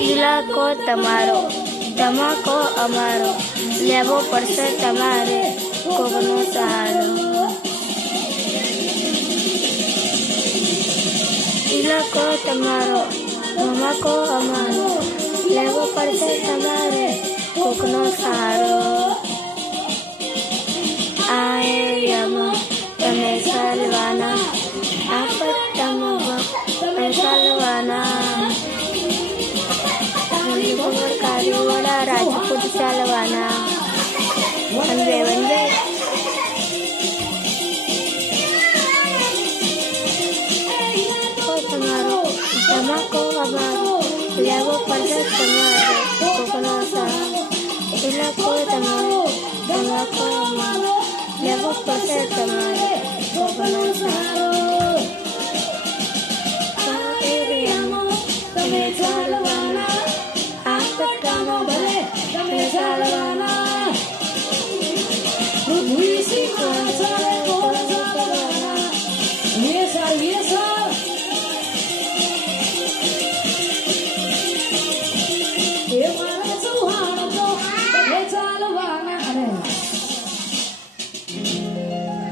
ઇલાકો તમારો, ધમાકો અમારો, લેવો પડશે તમારે કોકનો સહારો. ઇલાકો તમારો, ધમાકો અમારો, લેવો પડશે તમારે કોકનો સહારો. આ એરિયામાં તમે ચાલવાના, આ પટ્ટામાં તમે ચાલવાના. કારીવાળા રાજપૂત ચાલવાના. વંદે વંદે. તમારો ધમાકો અમારો, લેવો પડશે તમારે કોકનો સહારો. ઇલાકો તમારો, ધમાકો અમારો, લેવો પડશે તમારે કોકનો સહારો. તમે ચાલવાના, આ પટ્ટામાં તમે ચાલવાના. Yes,